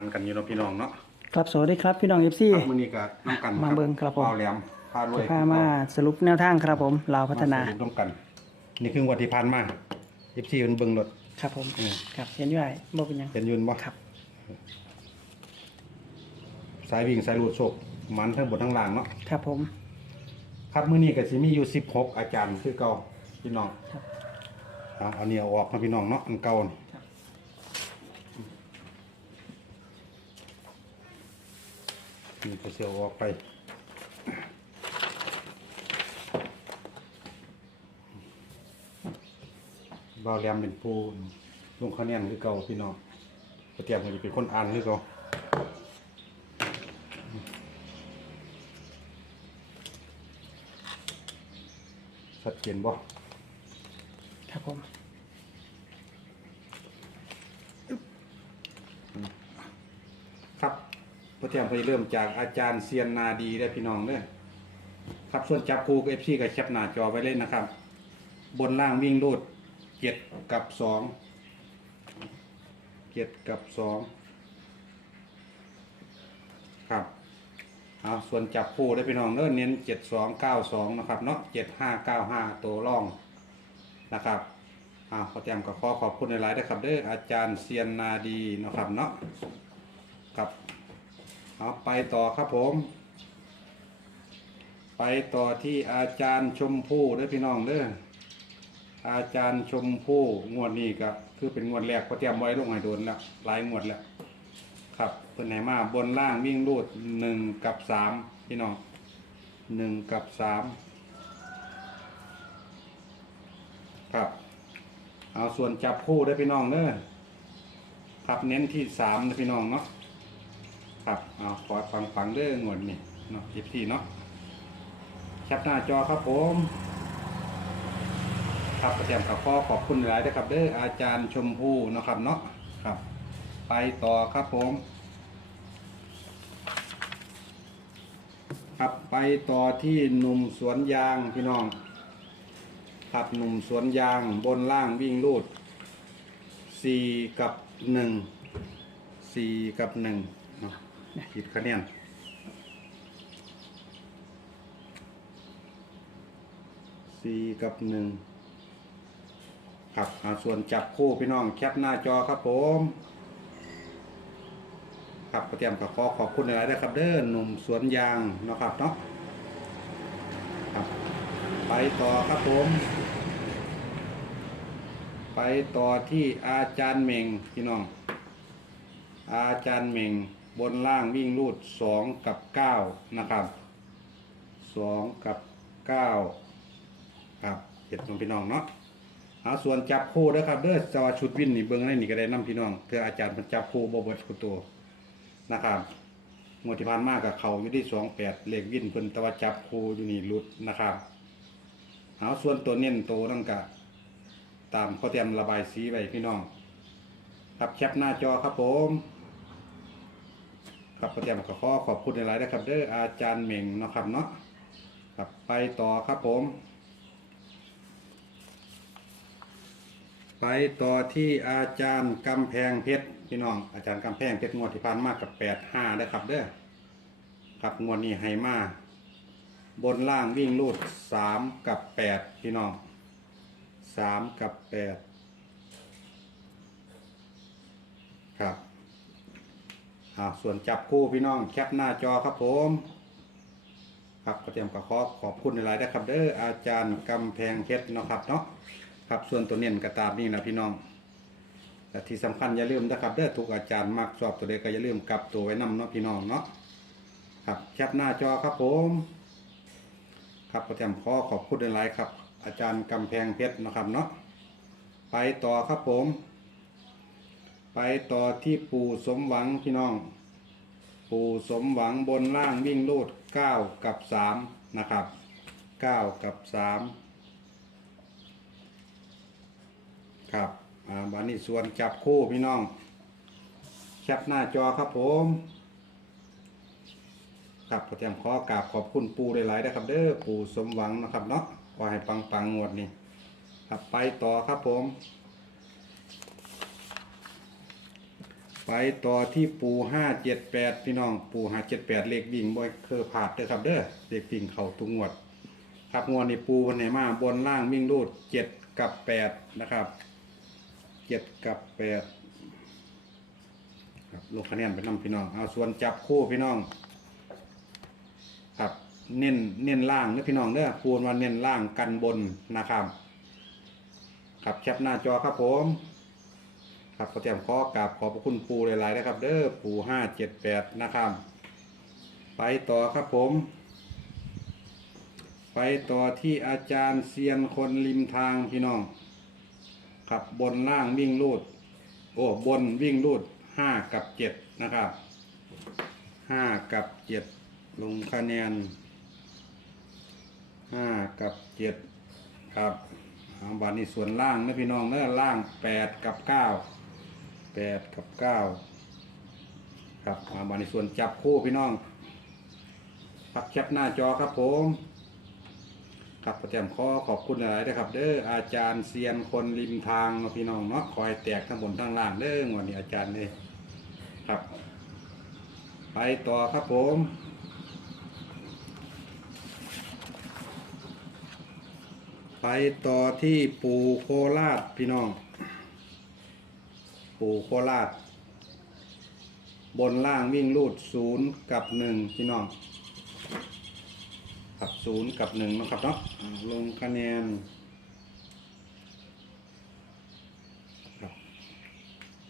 มันกันอยู่เนาะพี่น้องเนาะครับสวัสดีครับพี่น้องเอฟซีครับมื้อนี้ก็น้ำกันมาเบิ่งครับผมเปาแหลมพารวยจะพามาสรุปแนวทางครับผมลาวพัฒนามสรุปร่วมกัน นี่คืองวดที่ผ่านมา14เพิ่นเบิ่งรถครับผมอืมครับเห็นอยู่ไอ้บ่เป็นหยังเห็นอยืนบ่ครับ สายวิ่งสายรูดโชคมันทั้งบนทั้งล่างเนาะครับผม ครับมื้อนี้ก็สิมีอยู่16อาจารย์คือเก่าพี่น้องครับเอาอันนี้เอาออกมาพี่น้องเนาะอันเก่านี่ ครับ นี่ก็เสียวออกไปบ่าวแหลมเป็นผู้ลงคะแนนคือเก่าพี่น้องก็เตรียมให้เป็นคนอ่านคือเก่าชัดเจนบ่ครับผม ครับ พระเทียมไปเริ่มจากอาจารย์เซียนนาดีได้พี่น้องเด้อครับส่วนจับคูกับเอฟซีกับแคปหน้าจอไว้เล่นนะครับ บนล่างวิ่งรูดเจ็ดกับสองเจ็ดกับสองครับเอาส่วนจับคู่ได้พี่น้องเด้อเน้นเจ็ดสองเก้าสองนะครับเนาะเจ็ดห้าเก้าห้าตัวร่องนะครับอ่าขอแจมกับขอขอบคุณในไลน์ด้ครับเด้ออาจารย์เซียนนาดีนะครับเนาะ เอาไปต่อครับผม ไปต่อที่อาจารย์ชมพู่เด้อพี่น้องเด้ออาจารย์ชมพู่งวดนี้ก็คือเป็นงวดแรกก็เตรียมไว้ลงให้โดนแล้วหลายงวดแล้วครับเป็นไหนมาบนล่างวิ่งรูดหนึ่งกับสามพี่น้องหนึ่งกับสามครับเอาส่วนจับคู่ได้พี่น้องเด้อครับเน้นที่สามนะพี่น้องเนาะ ครับเอาขอฟังฟังๆเด้องวดนี่เนาะยิบสี่เนาะแคปหน้าจอครับผม ครับประเตรียมกับข้อขอบคุณหลายๆด้วยครับเด้ออาจารย์ชมพู่เนาะครับเนาะครับ ไปต่อครับผม ครับไปต่อที่หนุ่มสวนยางพี่น้องครับหนุ่มสวนยางบนล่างวิ่งลูดสี่กับหนึ่งสี่กับหนึ่งเนาะ ผิดคะแนนสี่กับหนึ่งครับส่วนจับคู่พี่น้องแคปหน้าจอครับผมครับก็เตรียมกับขอขอบคุณหลายๆนะครับ เด้อหนุ่มสวนยางเนาะครับเนาะครับ ไปต่อครับผม ไปต่อที่อาจารย์เหม่งพี่น้อง อาจารย์เหม่ง บนล่างวิ่งรูดสองกับเก้านะครับสองกับเก้าครับเจ็ดตรงพี่น้องเนาะเอาส่วนจับคู่ด้วยครับเด้อจอชุดวินนี่เบิ้งได้นี่ก็ได้นํพี่น้องเพื่ออาจารย์มันจับคู่บ่เบิดคู่ตัวนะครับงวดที่ผ่านมากกับเขาอยู่ที่สองแปดเลขวินเพิ่นตะว่าจับคู่อยู่นี่หลุดนะครับเอาส่วนตัวเน้นโตนั่นกะตามเขาเตรียมระบายสีไว้พี่น้องครับแคปหน้าจอครับผม ครับเขาเตรียมขอขอขอบคุณในไลน์นะครับ เด้ออาจารย์เหม่งเนาะครับเนาะครับไปต่อครับผม ไปต่อที่อาจารย์กำแพงเพชรพี่น้องอาจารย์กำแพงเพชรงวดที่ผ่านมากับแปดห้าได้ครับเด้อครับงวดนี้ให้มาบนล่างวิ่งรูดสามกับแปดพี่น้องสามกับแปดครับ อ่าส่วนจับคู่พี่น้องแคปหน้าจอครับผม ครับก็เตรียมกับขอขอบคุณในไลน์นะครับเด้ออาจารย์กำแพงเพชรเนาะครับเนาะครับส่วนตัวเน้นกระตามนี่นะพี่น้องแต่ที่สำคัญอย่าลืมนะครับเด้อทุกอาจารย์มักสอบตัวเด็กก็อย่าลืมกลับตัวไว้นำเนาะพี่น้องเนาะครับแคปหน้าจอครับผม ครับก็เตรียมขอขอบคุณในไลน์ครับ อาจารย์กำแพงเพชรนะครับเนาะไปต่อครับผม ไปต่อที่ปู่สมหวังพี่น้อง ปู่สมหวังบนล่างวิ่งลูดเก้ากับสามนะครับเก้ากับสามครับอ่าบันนี้ส่วนจับคู่พี่น้องแคปหน้าจอครับผมครับขอเตรียมขอกราบขอบคุณปูหลายๆนะครับ เด้อปูสมหวังนะครับเนาะขอให้ปังปังๆงวดนี้ครับไปต่อครับผม ไปต่อที่ปูห้าเจ็ดแปดพี่น้องปูห้าเจ็ดแปดเลขวิ่งบ่อยเคยผ่าดเด้อครับ เด้อเลขวิ่งเขาทุกงวด ครับงวดนี้ปูวันไหนมาบนล่างวิ่งรูดเจ็ดกับแปดนะครับเจ็ดกับแปดครับลงคะแนนไปนำพี่น้องเอาส่วนจับคู่พี่น้อง ครับเน้นเน้นล่างเด้อพี่น้องเด้อปูนว่าเน้นล่างกันบนนะครับ ครับแคปหน้าจอครับผม ครับขอเตรียมขอกราบขอบพระคุณปูหลายๆนะครับ เด้อปูห้าเจ็ดแปดนะครับ ไปต่อครับผม ไปต่อที่อาจารย์เซียนคนริมทางพี่น้องครับบนล่างวิ่งรูด โอ้บนวิ่งรูดห้ากับเจ็ดนะครับห้ากับเจ็ดลงคะแนนห้ากับเจ็ดครับบัตรนี้ส่วนล่างนะพี่น้องเนื้อล่างแปดกับเก้า ปดกับเก้าครับเอาบัตรนี้ส่วนจับคู่พี่น้องพักแคปหน้าจอครับผมครับประจำข้อขอบคุณหลายๆนะครับ เด้ออาจารย์เซียนคนริมทางเนาพี่น้องเนาะคอยแตกทั้งบนทั้งล่างเด้อวันนี้อาจารย์เลยครับ ไปต่อครับผมไปต่อที่ปูโคราชพี่น้อง ปูโคราช บนล่างวิ่งรูดศูนย์กับหนึ่งพี่น้องครับศูนย์กับหนึ่งนะครับเนาะลงคะแนนครับ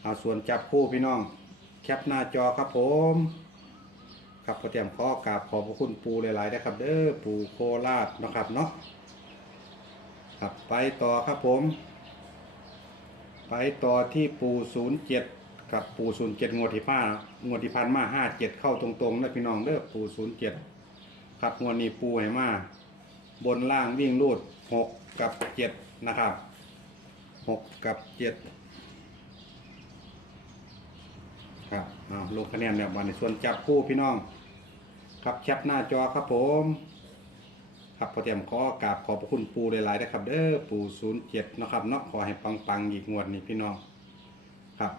เอาส่วนจับคู่พี่น้อง แคปหน้าจอครับผม ครับขอเตรียมข้อกราบขอบพระคุณปูหลายๆนะครับ เด้อปูโคราชนะครับเนาะครับไปต่อครับผม ไปต่อที่ปูศูนย์เจ็ดกับปูศูนย์เจ็ดงวดที่ผ่างวดที่ผ่านมาห้าเจ็ดเข้าตรงๆนะพี่น้องเด้อปูศูนย์เจ็ดครับงวดนี้ปูให้มาบนล่างวิ่งรูดหกกับเจ็ดนะครับหกกับเจ็ดครับเอาลงคะแนนแบบวันในส่วนจับคู่พี่น้อง ครับแคปหน้าจอครับผม ครับพอเตรียมขอกราบขอบพระคุณปูหลายๆนะครับ เด้อปูศูนย์เจ็ดนะครับเนาะขอให้ปังๆอีกงวดนี้พี่น้องครับ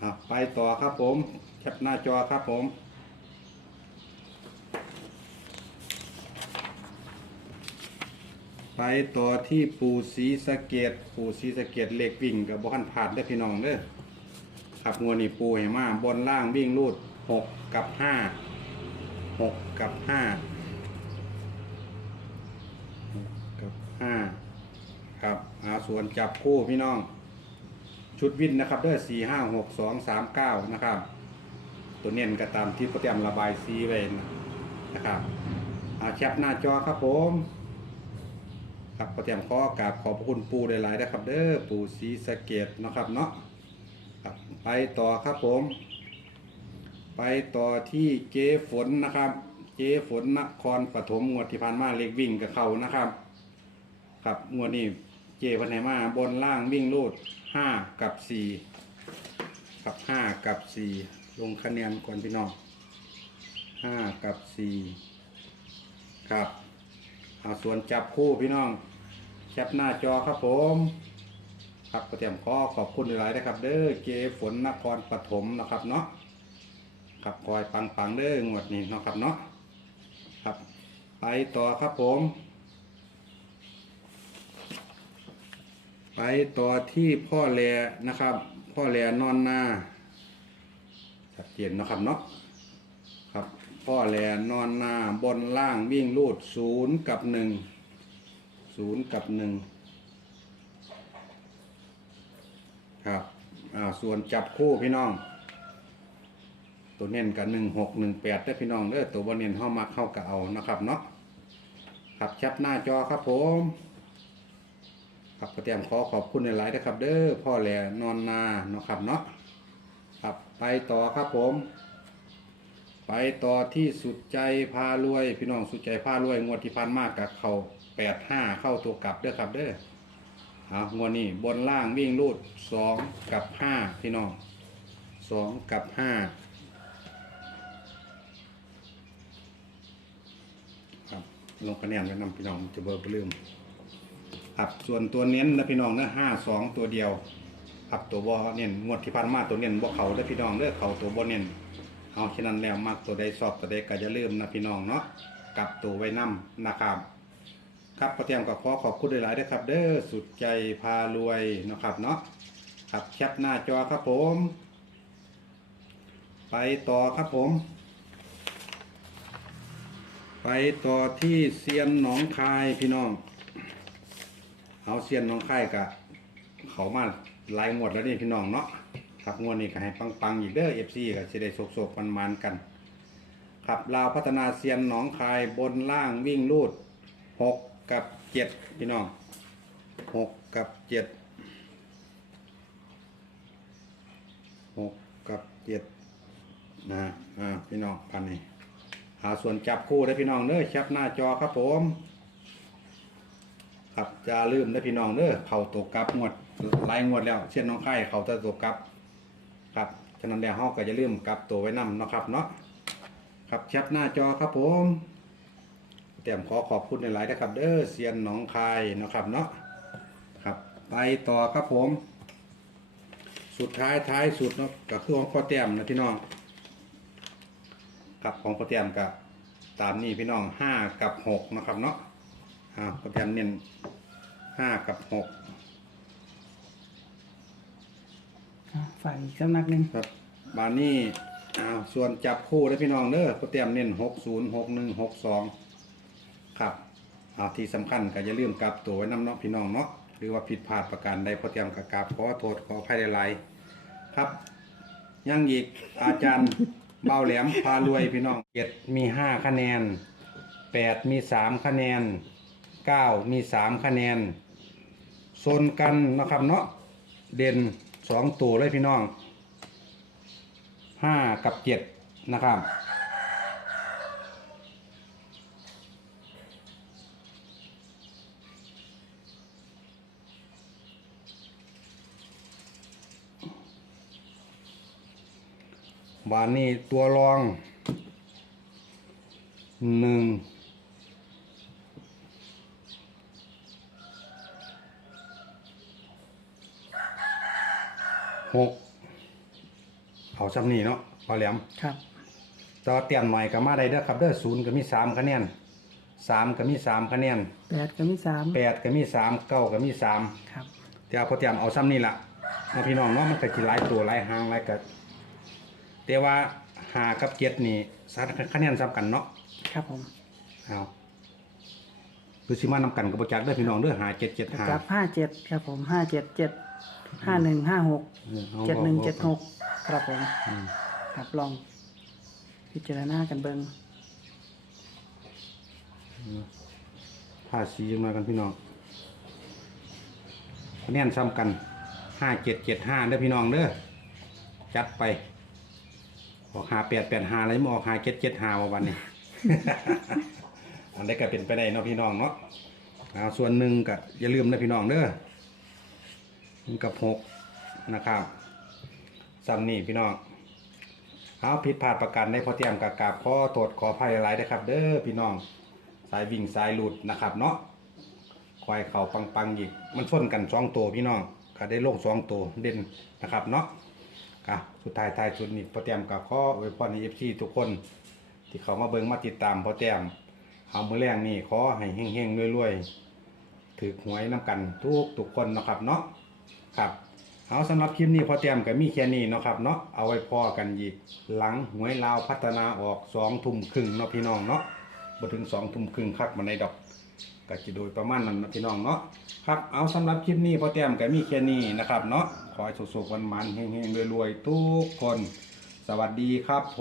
อะไปต่อครับผมแคปหน้าจอครับผม ไปต่อที่ปูสีสะเกตปูสีสะเกตเล็กวิ่งกับบ้านผ่านได้อพี่น้องเด้อขับงวดนี่ปูเห็นมาบนล่างวิ่งรูดหกกับห้าหกกับห้าหกกับ ห้าครับอาส่วนจับคู่พี่น้อง ชุดวินนะครับเด้อสี่ห้าหกสองสามเก้านะครับ ตัวเน้นก็ตามที่โปรแกรมระบายสีไว้นะครับอาแคปหน้าจอครับผม ครับขอแจมขอกราบขอบพระคุณปูหลายๆนะครับ เด้อปูสีสะเกตนะครับเนาะครับไปต่อครับผม ไปต่อที่เจฝนนะครับ เจฝนนครปฐมงวดที่ผ่านมาเล็กวิ่งกับเขานะครับ ครับงวดนี้เจพันไหนมาบนล่างวิ่งรูดห้ากับสี่ครับห้ากับสี่ลงคะแนนก่อนพี่น้องห้ากับสี่ครับเอาส่วนจับคู่พี่น้องแคปหน้าจอครับผม ครับก็เตรียมขอขอบคุณหลายๆนะครับ เด้อเจฝนนครปฐมนะครับเนาะครับคอยปังปังๆเด้องวดนี้นะครับเนาะครับ ไปต่อครับผม ไปต่อที่พ่อแลนะครับ พ่อแลนอนนาชัดเจนนะครับเนาะครับ พ่อแหลนอนหน้าบนล่างวิ่งรูดศูนย์กับหนึ่งศูนย์กับหนึ่งครับอ่าส่วนจับคู่พี่น้อง ตัวเน้นกับหนึ่งหกหนึ่งแปดได้พี่น้องเด้อตัวบนเน้นเข้ามาเข้ากับเอานะครับเนาะครับแคปหน้าจอครับผม ครับก็เตรียมขอขอบคุณในหลายนะครับ เด้อพ่อแหลนอนนาเนาะครับเนาะครับไปต่อครับผม ไปต่อที่สุดใจพารวย พี่น้องสุดใจพารวย งวดที่พันมากกับเขาแปดห้าเข้าตัวกลับเด้อครับเด้อเอางวดนี้บนล่างวิ่งรูดสองกับห้าพี่น้องสองกับห้าครับลงคะแนนไว้นำพี่น้องจะเบิร์ไปลืม ครับ ส่วนตัวเน้นนะพี่น้องเนะห้าสองตัวเดียวครับตัวบ่เน้นงวดที่ผ่านมาตัวเน้นบ่เขาเด้พี่น้องเด้อกเขาตัวบ่เน้นเอาฉะนั้นแล้วมักตัวใดสอบตัวใดก็อย่าลืมนะพี่น้องเนาะกลับตัวไว้นํนะครับ ครับพ่อเตรียมก็ขอขอบคุณหลายๆด้วยครับ เด้อสุดใจพารวยนะครับเนาะครับแคปหน้าจอครับผม ไปต่อครับผม ไปต่อที่เซียนหนองคายพี่น้อง เอาเซียนหนองคายกะเขามาหลายงวดแล้วนี่พี่น้องเนาะครับงวดนี้ก็ให้ปังๆอีกเด้อ FC ก็จะได้โศกๆมันๆกัน ครับลาวพัฒนาเซียนหนองคายบนล่างวิ่งลูดหกกับเจ็ดพี่น้องหกกับเจ็ดหกกับเจ็ดนะอ่าพี่น้องพันนี่หาส่วนจับคู่ได้พี่น้องเด้อแคปหน้าจอครับผม ครับจะลืมได้พี่น้องเด้อเขาตกกลับงวดหลายงวดแล้ว เช่นน้องไข่เขาจะตกกลับ ครับฉะนั้นแล้วเฮาก็จะลืมกลับตัวไว้นํเนาะครับเนาะครับแคปหน้าจอครับผมเตรียมขอขอบคุณในหลายนะครับ เด้อเซียนหนองคายนะครับเนาะครับ ไปต่อครับผม สุดท้ายท้ายสุดเนาะก็คือของพ่อเตรียมนะพี่น้องครับของพ่อเตรียมกับตามนี้พี่น้องห้ากับหกนะครับเนาะ อ่าโปรแกรมเน้นห้ากับหกอะฝากอีกสำนักหนึ่งครับบานนี้อ้าวส่วนจับคู่ได้อพี่น้องเด้อโปรแกรมเน้นหกศูนย์หกหนึ่งหกสองครับเอาที่สำคัญก็อย่าลืมกลับตัวไว้น้ำเนาะพี่น้องเนาะหรือว่าผิดพลาดประการใดโปรแกรมกกราบขอโทษขออภัยหลายๆครับ ยังอีกอาจารย์ เบาแหลมพารวยพี่น้องเจ็ดมีห้าคะแนนแปดมีสามคะแนน เก้ามีสามคะแนนโซนกันนะครับเนาะเด่นสองตัวเลยพี่น้องห้ากับเจ็ดนะครับบานนี้ตัวรองหนึ่งหกเอา ซ้ำนี่เนาะพอแหลมครับ ต่อเตรียมหน่อยก็มาได้เด้อครับเด้อศูนย์ก็มีสามคะแนนสามก็มีสามคะแนนแปดก็มีสามแปดก็มีสามเก้าก็มีสามครับ แต่เอาพอเตรียมเอาซ้ำนี่ล่ะเอาพี่น้องเนาะมันก็สิหลายตัวหลายหางหลายกัแต่ว่าหากับเจ็ดนี่สัดคะแนนซ้ำกันเนาะครับผมเอาคือสิมานำกันกับประจักษ์เด้อพี่น้องเด้อหาเจ็ดเจ็ดหากับห้าเจ็ดครับผมห้าเจ็ดเจ็ด ห้าหนึ่งห้าหกอออาเจ็ดหนึ่งเจ็ดหอากครับผมอืมครับลอง พิจารณากันเบิงผ้าสีมากันพี่น้องคะแนนซ้ำกันห้าเจ็ดเจ็ดห้าเด้อพี่น้องเด้อจัดไปออกหาแปดแปดหาอะไรมาออกหาเจ็ดเจ็ดหาวันนี้ อันได้ก็เป็นไปได้เนาะพี่น้องเนาะเอาส่วนหนึ่งก็อย่าลืมนะพี่น้องเด้อหนึ่ง กับหกนะครับซ้ำนี่พี่น้องเอาผิดพลาดประกันในพอเตรียมกับกาบข้อโทษขอภัยหลายนะครับ เด้อพี่น้องสายวิ่งสายหลุดนะครับเนาะคอยเข่าปังๆอีกมันส้นกันสองตัวพี่น้องก็ได้โลงสองตัวเด่นนะครับเนาะอะสุดท้ายท้ายสุดนี่พอเตรียมกับข้ออวยพรในเอฟซีทุกคน ที่เขามาเบิ่งมาติดตามพอเตรียมเอามือแรงนี่ขอให้เฮงๆรวยๆถือหวยน้ำกันทุกทุกคนนะครับเนาะ ครับเอาสำหรับคลิปนี้พอเตรียมกับมีแค่นี้เนาะครับเนาะเอาไว้พอกันอีกหลังหวยลาวพัฒนาออกสองทุ่มครึ่งเนาะพี่น้องเนาะบ่ถึงสองทุ่มครึ่งคักมาในดอกก็จะโดยประมาณนั้นนะพี่น้องเนาะครับเอาสำหรับคลิปนี้พอเตรียมกับมีแค่นี้นะครับเนาะขอให้สุขๆวันมันๆเฮงๆรวยๆทุกคน สวัสดีครับผ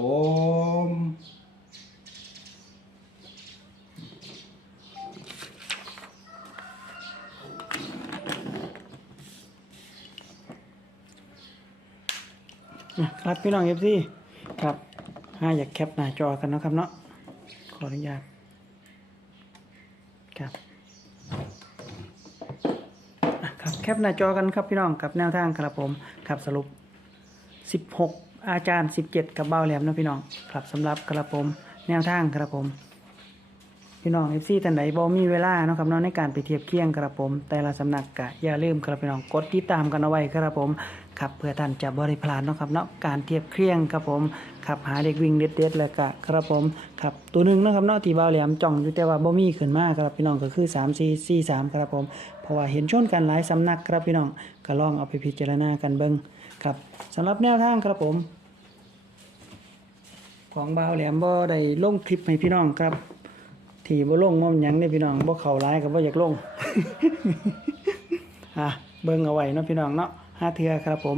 ม นะครับพี่น้องเอฟซีครับห้าอยากแคปหน้าจอกันนะครับเนาะขออนุญาตครับครับแคปหน้าจอกันครับพี่น้องกับแนวทางครับผมครับสรุป 16 อาจารย์ 17 กับเบ้าแหลมนะพี่น้องครับสำหรับครับผม แนวทางครับผม พี่น้อง FC ท่านใดบ่มีเวลาเนาะครับเนาะในการไปเทียบเคียงครับผม แต่ละสำนักก็อย่าลืมครับพี่น้องกดติดตามกันเอาไว้ครับผมครับเพื่อท่านจะบ่ได้พลาดเนาะครับเนาะการเทียบเคียงครับผมครับหาเด็กวิ่งเด็ดๆแล้วก็ครับผมครับตัวหนึงเนาะครับเนาะที่บ่าวแหลมจ้องอยู่แต่ว่าบ่มีขึ้นมากครับพี่น้องก็คือ3 4 4 3ครับผมเพราะว่าเห็นชนกันหลายสำนักครับพี่น้องก็ลองเอาไปพิจารณากันเบิ่งครับสำหรับแนวทางครับผม ของบาวแหลมบ่ได้ลงคลิปให้พี่น้องครับ ที่บ่ลงมันยังเนี่ยพี่น้องบ่เข้าร้ายก็บ่อยากลงอะเบิ่งเอาไว้เนาะพี่น้องเนาะห้าเทือครับผม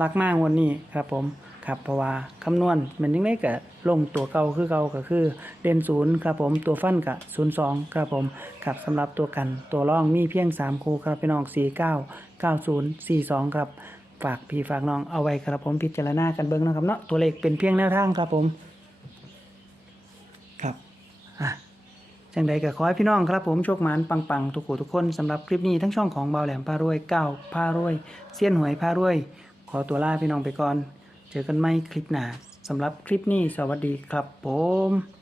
รักมากวันนี้ครับผมครับเพราะว่าคำนวณมันยังไงก็ลงตัวเก่าคือเก่าก็คือเด่นศูนย์ครับผมตัวฟันกับศูนย์สองครับผมครับสำหรับตัวกันตัวร่องมีเพียงสามคู่ครับพี่น้องสี่เก้าเก้าศูนย์สี่สองครับฝากพี่ฝากน้องเอาไว้ครับผมพิจารณากันเบิ่งนะครับเนาะตัวเลขเป็นเพียงแนวทางครับผมครับอะ จังใดก็ขอให้พี่น้องครับผมโชคหมานปังๆทุกคู่ทุกคนสำหรับคลิปนี้ทั้งช่องของเบาแหลมพารวยเก้าพารวยเสี้ยนหวยพารวย ขอตัวลาพี่น้องไปก่อน เจอกันไม่คลิปหน้าสำหรับคลิปนี้สวัสดีครับผม